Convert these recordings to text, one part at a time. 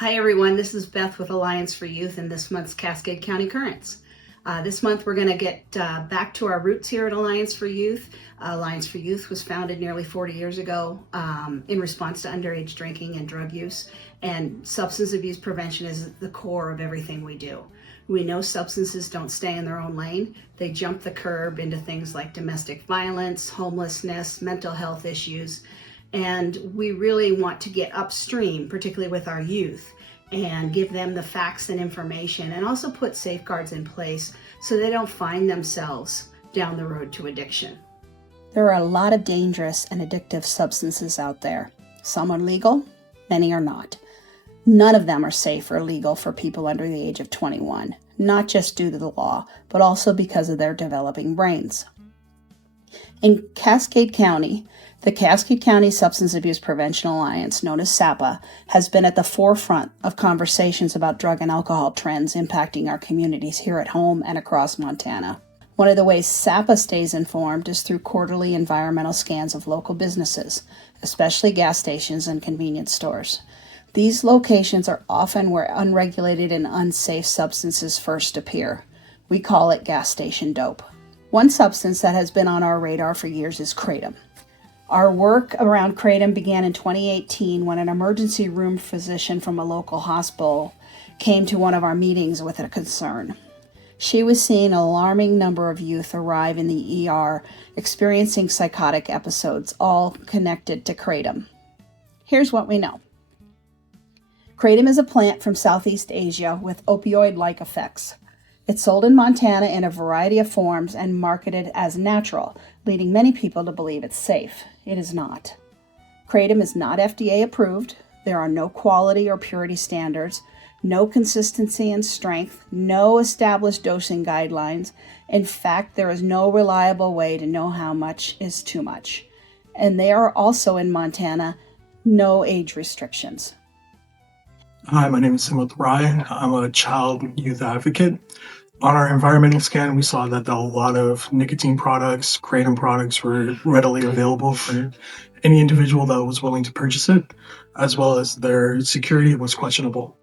Hi everyone, this is Beth with Alliance for Youth and this month's Cascade County Currents. This month we're going to get back to our roots here at Alliance for Youth. Alliance for Youth was founded nearly 40 years ago in response to underage drinking and drug use, and substance abuse prevention is the core of everything we do. We know substances don't stay in their own lane. They jump the curb into things like domestic violence, homelessness, mental health issues, and we really want to get upstream, particularly with our youth, and give them the facts and information, and also put safeguards in place so they don't find themselves down the road to addiction. There are a lot of dangerous and addictive substances out there. Some are legal, many are not. None of them are safe or legal for people under the age of 21, not just due to the law, but also because of their developing brains. In Cascade County, the Cascade County Substance Abuse Prevention Alliance, known as SAPA, has been at the forefront of conversations about drug and alcohol trends impacting our communities here at home and across Montana. One of the ways SAPA stays informed is through quarterly environmental scans of local businesses, especially gas stations and convenience stores. These locations are often where unregulated and unsafe substances first appear. We call it gas station dope. One substance that has been on our radar for years is Kratom. Our work around Kratom began in 2018 when an emergency room physician from a local hospital came to one of our meetings with a concern. She was seeing an alarming number of youth arrive in the ER experiencing psychotic episodes, all connected to Kratom. Here's what we know. Kratom is a plant from Southeast Asia with opioid-like effects. It's sold in Montana in a variety of forms and marketed as natural, leading many people to believe it's safe. It is not. Kratom is not FDA approved. There are no quality or purity standards, no consistency and strength, no established dosing guidelines. In fact, there is no reliable way to know how much is too much. And there are also in Montana no age restrictions. Hi, my name is Simon Ryan. I'm a child youth advocate. On our environmental scan, we saw that a lot of nicotine products, Kratom products were readily available for any individual that was willing to purchase it, as well as their security was questionable.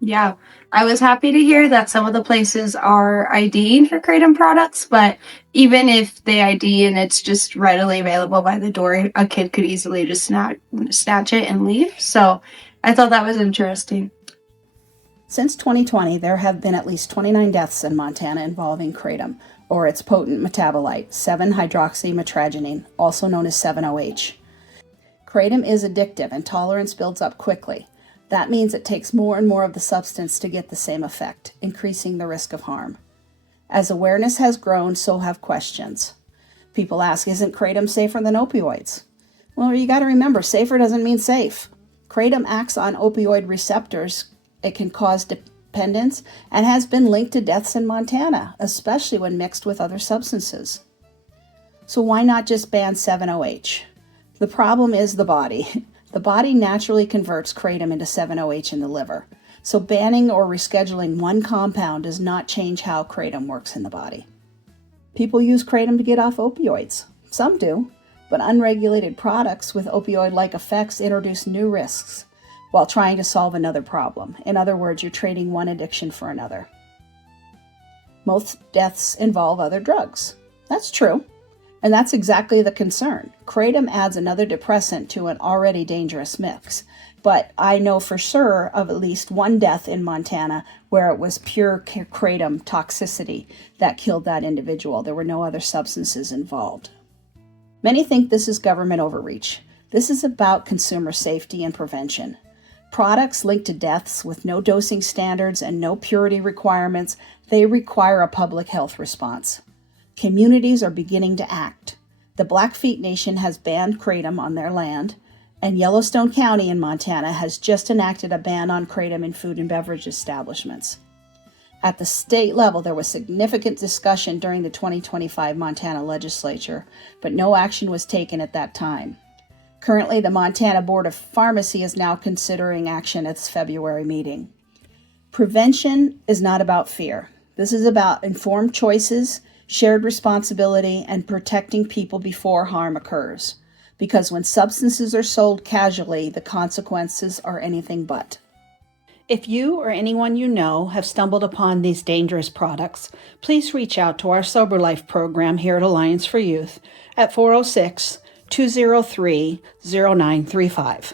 Yeah, I was happy to hear that some of the places are IDing for Kratom products, but even if they ID and it's just readily available by the door, a kid could easily just snatch it and leave. So I thought that was interesting. Since 2020, there have been at least 29 deaths in Montana involving Kratom, or its potent metabolite, 7-hydroxymetragenine, also known as 7-OH. Kratom is addictive and tolerance builds up quickly. That means it takes more and more of the substance to get the same effect, increasing the risk of harm. As awareness has grown, so have questions. People ask, isn't Kratom safer than opioids? Well, you got to remember, safer doesn't mean safe. Kratom acts on opioid receptors. It can cause dependence and has been linked to deaths in Montana, especially when mixed with other substances. So why not just ban 7-OH? The problem is the body. The body naturally converts Kratom into 7-OH in the liver. So banning or rescheduling one compound does not change how Kratom works in the body. People use Kratom to get off opioids. Some do, but unregulated products with opioid-like effects introduce new risks while trying to solve another problem. In other words, you're trading one addiction for another. Most deaths involve other drugs. That's true, and that's exactly the concern. Kratom adds another depressant to an already dangerous mix, but I know for sure of at least one death in Montana where it was pure Kratom toxicity that killed that individual. There were no other substances involved. Many think this is government overreach. This is about consumer safety and prevention. Products linked to deaths with no dosing standards and no purity requirements, they require a public health response. Communities are beginning to act. The Blackfeet Nation has banned Kratom on their land, and Yellowstone County in Montana has just enacted a ban on Kratom in food and beverage establishments. At the state level, there was significant discussion during the 2025 Montana legislature, but no action was taken at that time. Currently, the Montana Board of Pharmacy is now considering action at its February meeting. Prevention is not about fear. This is about informed choices, shared responsibility, and protecting people before harm occurs. Because when substances are sold casually, the consequences are anything but. If you or anyone you know have stumbled upon these dangerous products, please reach out to our Sober Life program here at Alliance for Youth at 406-203-0935.